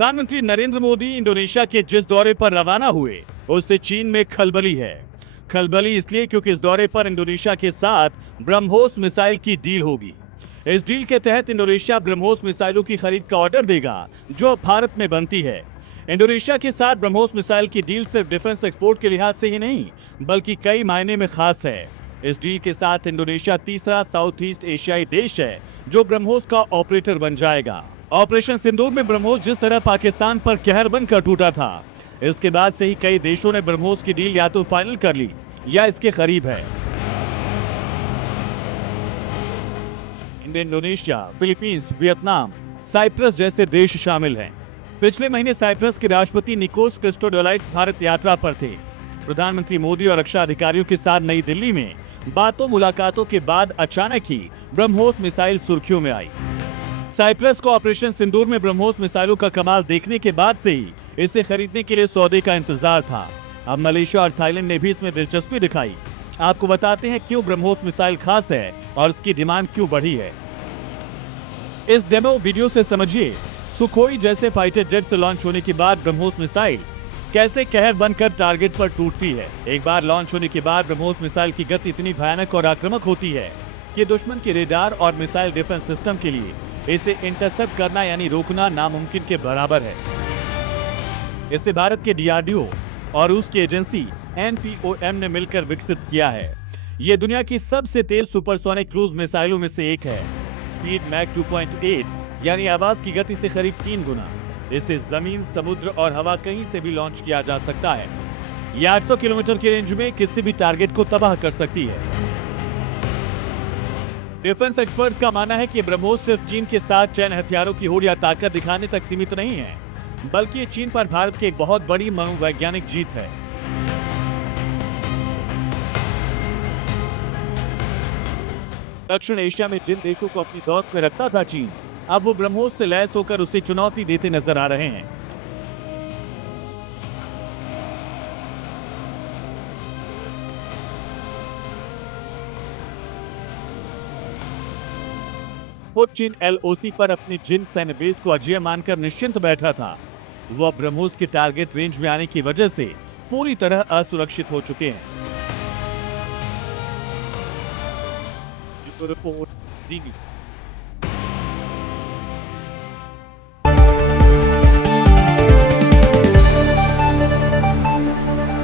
प्रधानमंत्री नरेंद्र मोदी इंडोनेशिया के जिस दौरे पर रवाना हुए उससे चीन में खलबली है। खलबली इसलिए क्योंकि इस दौरे पर इंडोनेशिया के साथ ब्रह्मोस मिसाइल की डील होगी। इस डील के तहत इंडोनेशिया ब्रह्मोस मिसाइलों की खरीद का ऑर्डर देगा जो भारत में बनती है। इंडोनेशिया के साथ ब्रह्मोस मिसाइल की डील सिर्फ डिफेंस एक्सपोर्ट के लिहाज से ही नहीं बल्कि कई मायने में खास है। इस डील के साथ इंडोनेशिया तीसरा साउथ ईस्ट एशियाई देश है जो ब्रह्मोस का ऑपरेटर बन जाएगा। ऑपरेशन सिंदूर में ब्रह्मोस जिस तरह पाकिस्तान पर कहर बनकर टूटा था, इसके बाद से ही कई देशों ने ब्रह्मोस की डील या तो फाइनल कर ली या इसके करीब है। इनमें इंडोनेशिया, फिलीपींस, वियतनाम, साइप्रस जैसे देश शामिल हैं। पिछले महीने साइप्रस के राष्ट्रपति निकोस क्रिस्टोडोलाइस भारत यात्रा पर थे। प्रधानमंत्री मोदी और रक्षा अधिकारियों के साथ नई दिल्ली में बातों मुलाकातों के बाद अचानक ही ब्रह्मोस मिसाइल सुर्खियों में आई। साइप्रस को ऑपरेशन सिंदूर में ब्रह्मोस मिसाइलों का कमाल देखने के बाद से ही इसे खरीदने के लिए सौदे का इंतजार था। अब मलेशिया और थाईलैंड ने भी इसमें दिलचस्पी दिखाई। आपको बताते हैं क्यों ब्रह्मोस मिसाइल खास है और इसकी डिमांड क्यों बढ़ी है। इस डेमो वीडियो से समझिए सुखोई जैसे फाइटर जेट से लॉन्च होने के बाद ब्रह्मोस मिसाइल कैसे कहर बनकर टारगेट पर टूटती है। एक बार लॉन्च होने के बाद ब्रह्मोस मिसाइल की गति इतनी भयानक और आक्रामक होती है कि दुश्मन के रेडार और मिसाइल डिफेंस सिस्टम के लिए इसे इंटरसेप्ट करना यानी रोकना नामुमकिन के बराबर है। इसे भारत के डीआरडीओ और रूस की एजेंसी एनपीओएम ने मिलकर विकसित किया है। ये दुनिया की सबसे तेज सुपरसोनिक क्रूज मिसाइलों में से एक है। स्पीड मैक 2.8 यानी आवाज की गति से करीब 3 गुना। इसे जमीन, समुद्र और हवा कहीं से भी लॉन्च किया जा सकता है। यह 800 किलोमीटर की रेंज में किसी भी टारगेट को तबाह कर सकती है। डिफेंस एक्सपर्ट्स का मानना है कि ब्रह्मोस सिर्फ चीन के साथ चैन हथियारों की होड़ या ताकत दिखाने तक सीमित नहीं है, बल्कि ये चीन पर भारत की एक बहुत बड़ी मनोवैज्ञानिक जीत है। दक्षिण एशिया में जिन देशों को अपनी दौड़ में रखता था चीन, अब वो ब्रह्मोस से लैस होकर उसे चुनौती देते नजर आ रहे हैं। खुद चीन एलओसी पर अपनी जिन सैन्य बेस को अजेय मानकर निश्चिंत बैठा था, वो अब ब्रह्मोस के टारगेट रेंज में आने की वजह से पूरी तरह असुरक्षित हो चुके हैं। रिपोर्ट